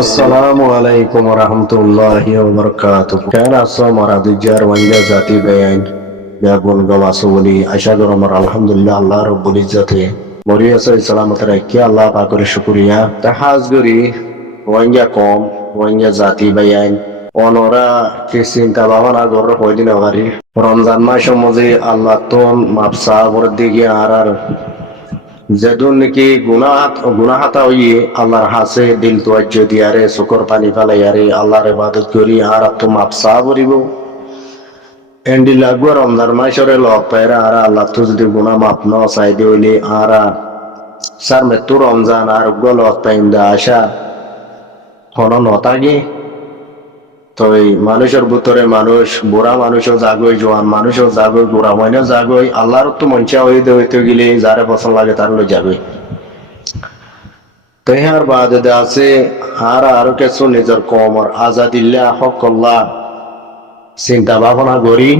Assalamu alaikum warahmatullahi wabarakatuh. Kana somara dujar wanja zati bayan biagun gamasuli ashadu ramar alhamdulillah Allah rabbul izzati moriya sa salamat rakki Allah pakuri shukriya tahazguri wanja kom wanja zati bayan onora kisinta babana gorro hoydina gari Ramzan মাসের মধ্যে আল্লাহ তোন মাপসা বর্দিকে আরার যেদুন নাকি গুনাহাতা হইয়ে আল্লাহর হাসে দিল তোয়াজ্য দিয়ারে শুকর পানি ফেলাইয়ারে আল্লাহর ইবাদত করি আর তো মাপসা বরিব এন্ডি লাগবে রমজান মাসরে লক পায়রা আর আল্লাহ তো যদি গুনাহ মাপ ন চাই দিলে আর সার মৃত্যু রমজান আর গলত পাইন্দা আশা হন নতাগে তো এই মানুষের ভিতরে মানুষ বুড়া মানুষও জাগই জোয়ান মানুষও জাগই বুড়া ময়না জাগই আল্লাহর তো মঞ্চা হইতে গেলে যারে পছন্দ লাগে তার লই যাবে তেহার বাদে আছে আর আরো কিছু নিজের কমর আজাদিল্লাহ হকল্লাহ চিন্তা ভাবনা করি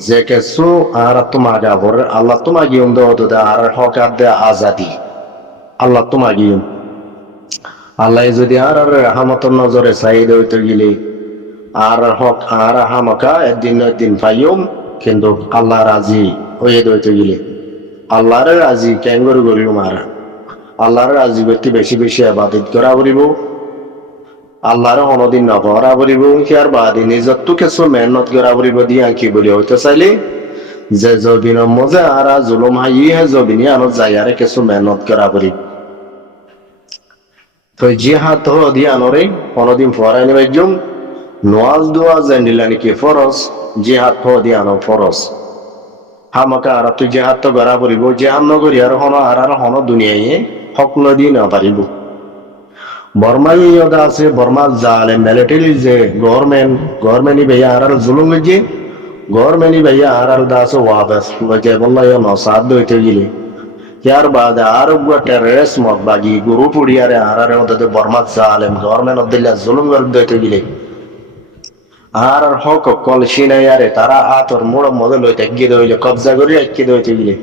যে কিছু আর তোমার গাবর আল্লাহ তোমার গিয়ম দে আর হকার দে আজাদি আল্লাহ তোমার গিয়ম আল্লাহ যদি আর রহমতের নজরে চাইদ হইতে গেলে আর হক আর হামাকা একদিন পাইম কিন্তু আল্লাহ রাজি হয়ে দইতে গেলে আল্লাহর রাজি কেন করে করিব মারা আল্লাহর রাজি ব্যক্তি বেশি বেশি আবাদিত করা বলিব আল্লাহর অনদিন নবরা বলিব ইয়ার বাদে নিজের তো কিছু মেহনত করা বলিব দিয়া কি বলি হইতে চাইলে যে জবিন মজা আর জুলুম হাই হে জবিনী আনত যাইয়ারে কিছু মেহনত করা বলিব তো জিহাদ দিয়া আনরে অনদিন ফরাই নিবাইজম নোয়াজ দোয়া জানিলা নাকি ফরজ জিহাদ দিয়ানো ফরজ হামাকা আর তুই জিহাদ তো গড়া পড়িব জিহাদ নগরী আর হন দুনিয়ায় সকল দি না পারিব বর্মাই ইয়দা আছে বর্মা জালে মিলিটারি যে গভর্নমেন্ট ভাইয়া আর জুলুম যে গভর্নমেন্ট ভাইয়া আর দাস ওয়াবাস যে বললা নসাদ দইতে গেলে ইয়ার বাদে আর টেররিস্ট মত বাগি গুরু পুড়িয়ারে আর ওদের বর্মা জালেম গভর্নমেন্ট দিল্লা জুলুম দইতে গেলে আর হক কল সিনাইয়ারে তারা আতর মোড় মদল হইতে গিয়ে হইলে কবজা করি একে হইতে গেলে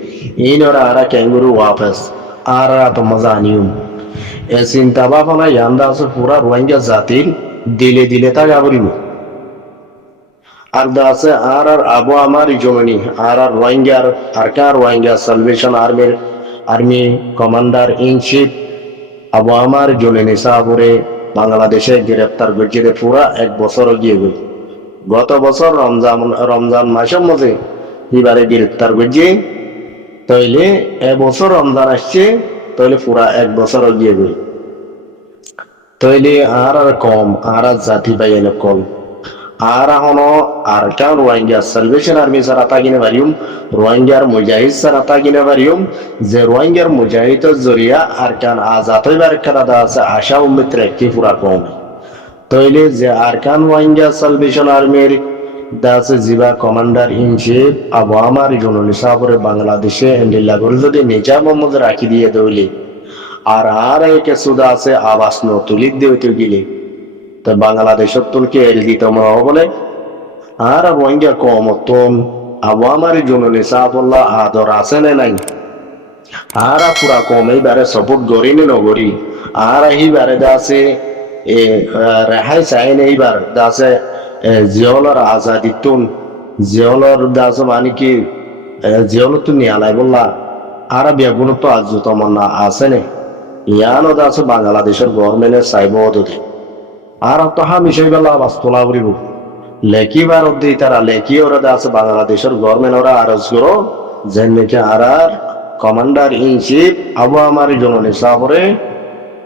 ইনরা আর ক্যাঙ্গুরু ওয়াপাস আর এত মজা আনিউম এ চিন্তা ভাবনা ইয়ান্দা আছে পুরা রোহিঙ্গা জাতির দিলে দিলে তা গাবরিব আর দা আছে আর আবু আমার জমনি আর রোহিঙ্গার আর কার Rohingya salvation army commander in chief Abu Ammar Jununi সাহাবরে বাংলাদেশে গ্রেপ্তার করছে পুরা এক বছর গিয়ে গই গত বছর রমজান মাসের মধ্যে এবারে গ্রেপ্তার করছে তাইলে এবছর রমজান আসছে তাইলে পুরা এক বছর গিয়ে গই তাইলে আর কম আর জাতি পাই এনে কল আর এখনো আর কান রোহিঙ্গা সালভেশন আর্মি ছাড়া তাকিনে পারিম রোহিঙ্গার মুজাহিদ ছাড়া তাকিনে পারিম যে রোহিঙ্গার মুজাহিদের জরিয়া আর কান আজাদ হইবার খেলা আছে আশা উম্মিত কি পুরা কম তইলে যে আরকান রোহিঙ্গা সালভেশন আর্মির দাসে জিবা কমান্ডার ইন চিফ আবু আমার জননী সাহাবরে বাংলাদেশে এন্ডিলা করে যদি নিজা মোহাম্মদ রাখি দিয়ে দইলে আর একে সুদা আছে আবাস ন তুলিক দিতে গেলে তো বাংলাদেশের তুলকে এর দিতে মনে বলে আর রোহিঙ্গা কমতন আবু আমার জননী সাহাবুল্লাহ আদর আছে না নাই আর পুরা কম এইবারে সাপোর্ট করি না নগরী আর এইবারে দাসে রেহাই চাইন এইবার দাসে জিয়লর আজাদি তুন জিয়লর দাস মানে কি জিয়ল তো নিয়ালাই বললা আর বেগুন তো আজ তমন্না আছে নে ইয়ানো দাস বাংলাদেশের গভর্নমেন্টের চাইব ওদের আর তো হামিশাই বেলা বাস্তলা করিব লেখিবার অব্দি তারা লেখি ওরা দাস বাংলাদেশের গভর্নমেন্ট ওরা আরজ করো যে নাকি আর কমান্ডার ইন চিফ আবু আমার জননী সাহাবরে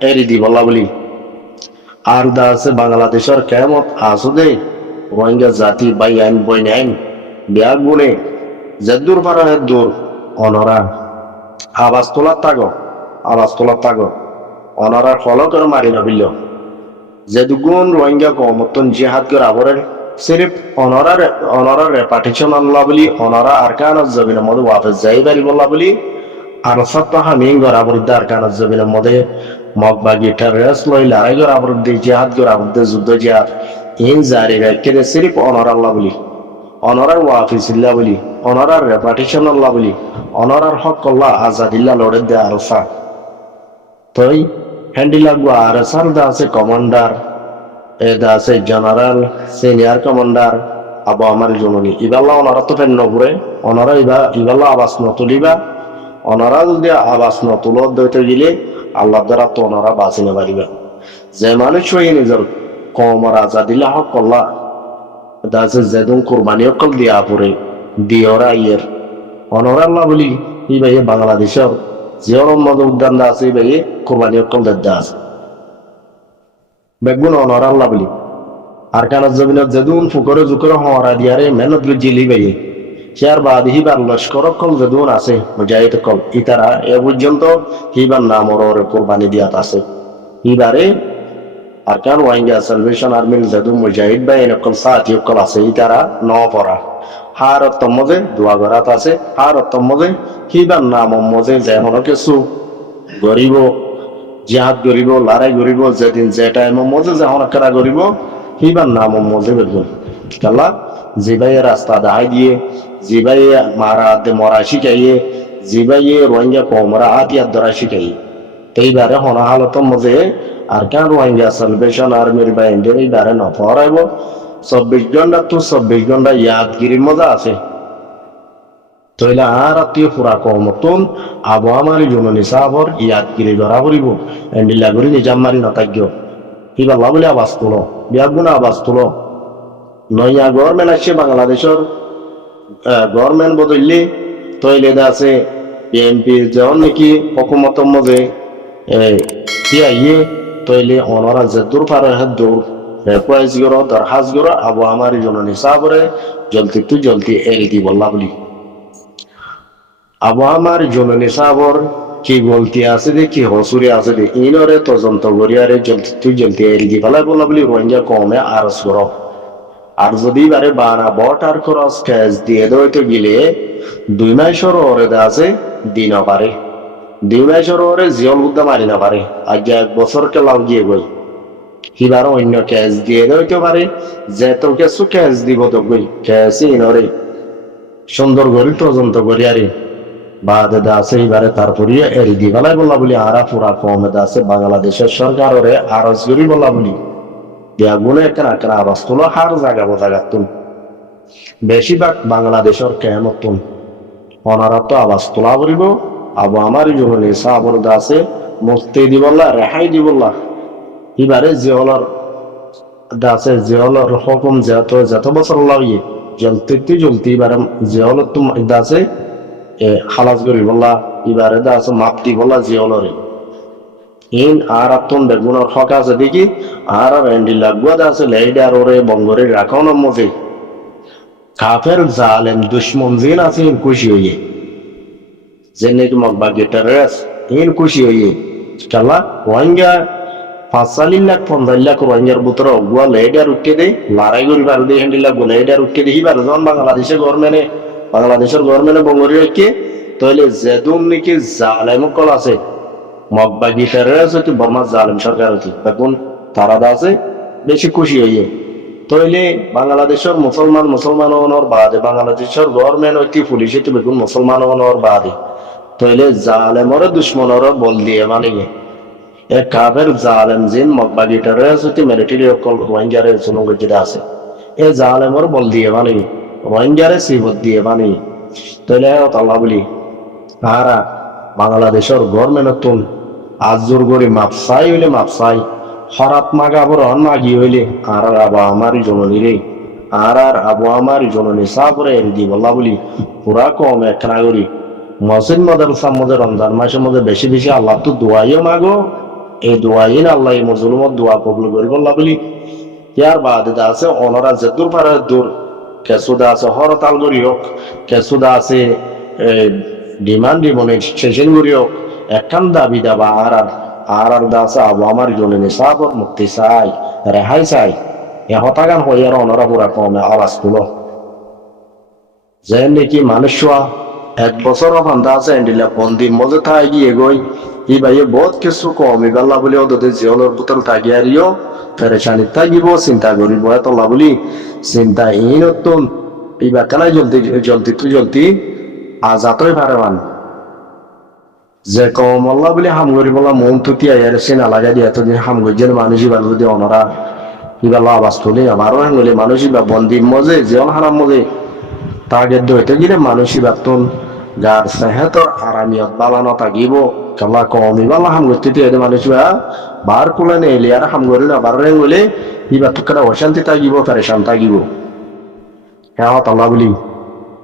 এরি দি বললা বলি আর দা আছে বাংলাদেশের কেমত আসুদে রোহিঙ্গা জাতি বাই আইন বই আইন ব্যাগ গুনে যেদূর পারা দূর অনরা আওয়াজ তোলার তাগো অনরার ফলো করে মারি নবিল যেদুগুণ রোহিঙ্গা কমতন জিহাদ করে আবরের সিরিফ অনরার রেপার্টিশন আল্লাহ বলি অনরা আর কান জমিনের মধ্যে ওয়াপস যাই পারি বললা বলি আর সপ্তাহ হামিং গড়াবরিদ্দা আর কান জমিনের মধ্যে মগবাগি টেররিস্ট লই লড়াই করে আবরুদ্দি জিহাদ করে আবরুদ্দে যুদ্ধ জিহাদ ইন জারি রাখতে সিরিফ অনর আল্লাহ বলি অনরার ওয়াফিসিল্লাহ বলি অনরার রেপার্টিশন আল্লাহ বলি অনরার হক আল্লাহ আজাদিল্লাহ লড়ে দে আরফা তই হ্যান্ডি লাগবো আর সার দা আছে কমান্ডার এদা আছে জেনারেল সিনিয়র কমান্ডার আবু আমার জননী ইবাল্লা ওনারা তো ফেন নপুরে ওনারা ইবাল্লা আবাস নতুলিবা ওনারা যদি আবাস নতুল দইতে গেলে আল্লাহ দ্বারা তো ওনারা বাঁচিনে পারিবা যে মানুষ হয়ে নিজের কমর আজাদিল্লা হক করলা দাসে যেদুন কোরবানি অকল দিয়া পরে দিয়রা ইয়ের অনরা আল্লাহ বলি ই ভাইয়ে বাংলাদেশের জিয়র মদ উদ্যান দা আছে ভাইয়ে কোরবানি অকল দা আছে বেগুন অনরা আল্লাহ বলি আর কানা জমিনত যেদুন ফুকরে জুকরে হরা দিয়ারে মেহনত জিলি ভাইয়ে চার বাদ হিবার লস্কর কল যেদুন আছে মুজাহিদ কল ইতারা এ পর্যন্ত হিবার নামর কোরবানি দিয়াত আছে হিবারে আরকান ওয়াইঙ্গা সালভেশন আর্মির যেদু মুজাহিদ বা এনকল সাথী অকল আছে ইতারা ন পড়া হার অত্তমজে দোয়া গরাত আছে হার অত্তমজে হিবার নাম মজে যেন কিছু গরিব জিহাদ গরিব লড়াই গরিব যেদিন যে টাইম মজে যখন কেরা গরিব হিবার নাম মজে বেগুন কাল্লা জিবাইয়ে রাস্তা দাহাই দিয়ে জিবাইয়ে মারা মরা শিখাইয়ে জিবাইয়ে রোহিঙ্গা কমরা হাতিয়ার ধরা শিখাই এইবারে হনা হালত মজে আর কেন রোহিঙ্গা সালভেশন আর্মির বাইন্ডে এইবারে নপরাইব 24 ঘন্টা তো 24 ঘন্টা ইয়াদগিরির মজা আছে তইলে আর আত্মীয় পুরা কমতন আবু আমার জননী সাবর ইয়াদগিরি ধরা পড়িব এন্ডিলা করি নিজাম মারি নতাজ্ঞ ইবাল্লা বলে আবাস তুলো বিয়াগুনা আবাস তুলো নয়া গভর্নমেন্ট আসছে বাংলাদেশের গভর্নমেন্ট বদললে তৈলে আছে বিএনপি যখন নাকি হকুমতর মধ্যে ইয়ে তৈলে অনরা যে দূর পারে হাত দূর রেকোয়াইজ করো দরখাস্ত করো আবু আমার জননী সাবরে জলদি তু জলদি এল দি বললা বলি আবু আমার জননী সাবর কি গলতি আছে দে কি হসুরি আছে দে ইনরে তদন্ত করিয়ারে জলদি তু জলদি এল দি বলা বললা বলি রোহিঙ্গা কমে আরজ করো আর যদি বারে বানা বটার ক্রস ক্যাশ দিয়ে দইতে গেলে 2 মাসের ওরে আছে দিন পারে 2 মাসের ওরে জিয়ল বুদ্ধা মারি না পারে আজ 1 বছর কে লাভ গিয়ে গই হিবার অন্য ক্যাশ দিয়ে দইতে পারে যে তো কিছু ক্যাশ দিব তো গই ক্যাশ ইনরে সুন্দর করে তদন্ত করি আরে বাদে দাসে এবারে তারপরে এর দি বলাই বললা বলি আরা পুরা কমে দাসে বাংলাদেশের সরকারে আরজ করি বললা বলি বিয়াগুনে একরা একরা আবাস তুলো হার জাগাতুন বেশিরভাগ বাংলাদেশের কেমতুন অনারা তো আবাস তোলা করিব আবু আমার জননী সাবর দাসে মুক্তি দিবল্লা রেহাই দিবল্লা এবারে জিহলর দাসে জিহলর হুকুম যত বছর লাগিয়ে জলতি এবারে জিহল তুম দাসে খালাস করি বললা এবারে দাসে মাপ দি বললা জিহলরে ইন আর আত্মন বেগুনের হক আছে দেখি আর এন্ডি লাগুয়া আছে লেইডার ওরে বঙ্গরে রাখানো মজে কাফের জালেম দুশ্মন জিন আছে ইন খুশি হইয়ে যে নাকি মকবা গেটারেস ইন খুশি হইয়ে কালা রোহিঙ্গা 45 লাখ 50 লাখ রোহিঙ্গার বুতর অগুয়া লেইডার উঠে দেয় লড়াই করি পারে দিয়ে হ্যান্ডি লাগবো লেইডার উঠে দেখি পারে যখন বাংলাদেশের গভর্নমেন্টে বঙ্গরে রেখে তাহলে যেদুম নাকি জালেম কল আছে মকবা গিটারেস হচ্ছে বর্মা জালেম সরকার হচ্ছে এখন তারা আছে বেশি খুশি হইয়ে তইলে বাংলাদেশের মুসলমান হওয়ার বাদে বাংলাদেশের গভর্নমেন্ট হইতে পুলিশ হইতে বেগুন মুসলমান হওয়ার বাদে তইলে জালেমর দুশ্মনর বল দিয়ে মানে এ কাফের জালেম জিন মকবা গিটারেস হইতে মিলিটারি অকল রোহিঙ্গারে জনগণ যেটা আছে এ জালেমর বল দিয়ে মানে রোহিঙ্গারে সিবত দিয়ে মানে তইলে আল্লাহ বলি তারা বাংলাদেশের গভর্নমেন্ট আজর করে মাপসাই হইলে মাপসাই হরাত মাগাবর মাগি হইলে আর আবু আমার জননী রে আর আবু আমার জননী সাবরে দি বল্লা বলি পুরা কম একনা করি মসজিদ মাদ্রাসার মধ্যে রমজান মাসের মধ্যে বেশি বেশি আল্লাহ তো দোয়াইও মাগো এই দোয়াই না আল্লাহ মজলুমত দোয়া কবুল করি বল্লা বলি ইয়ার বাদে আছে অনরা যে দূর পারে দূর কেসুদা আছে হরতাল করি হোক কেসুদা আছে ডিমান্ড ডিমনিস্ট্রেশন করি হোক একখান দাবি দাবা আর দাসা আবু আমার জননী সাবর মুক্তি চাই রেহাই চাই এ হতাগান হয়ে আর অনরা পুরা কমে আওয়াজ তুলো যে নাকি মানুষ 1 বছর বান্ধা আছে এন্ডিলা বন্দির মধ্যে থাই গিয়ে গই ই ভাইয়ে বহুত কিছু কমে গেলা বলে ওদের জিয়লের বোতল থাকি আরিও পেরেশানি থাকিব চিন্তা করিব এতলা বলি চিন্তা ইন নতুন এইবার কেনাই জলদি আজাতই পারে মান যে কম আল্লাহ বলে হাম করি বলা মন তুতি আয়ার সে না লাগাই দিয়া তো হাম গজ্জের মানুষই ভালো যদি অনরা ইবাল্লাহ আবাস তুলি আমারও হাঙ্গলে মানুষই বা বন্দি মজে যেমন হারাম মজে তাকে দইতে গিয়ে মানুষই বাতুন গার সেহেত আরামিয়ত বালানো তাগিব কাল্লা কমি বালা হাম করতে দিয়ে মানুষ বার কুলে নে এলিয়ার হাম করি না বার রে বলে ইবা তুকারা অশান্তি তাগিব পেরেশান তাগিব হ্যাঁ আল্লাহ বলি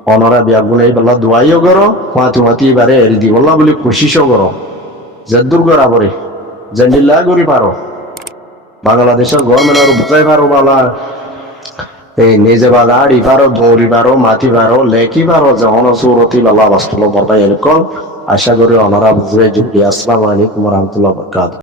অনরা বিয়াগুনে বল্লা দোয়াইও করো মাতি এবারে এরি দি বল্লা বলি কোশিশও করো জেদ্দুর করা পরে জেন্ডিল্লা করি পারো বাংলাদেশের গভর্নমেন্টের বুঝাই পারো বালা এই নিজে বালা আড়ি পারো দৌড়ি পারো মাতি পারো লেখি পারো যে অনসুরতি বালা বাস্তব বর্তাই এরকম আশা করি অনরা বুঝবে যুক্তি আসসালামু আলাইকুম রহমতুল্লাহ বরকাত